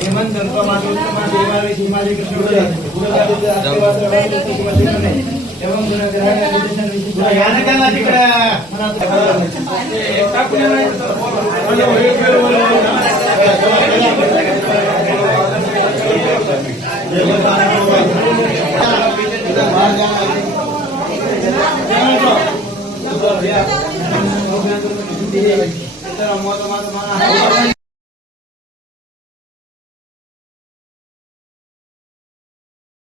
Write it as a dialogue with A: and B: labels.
A: Hemant Yeah. Botando muito moda.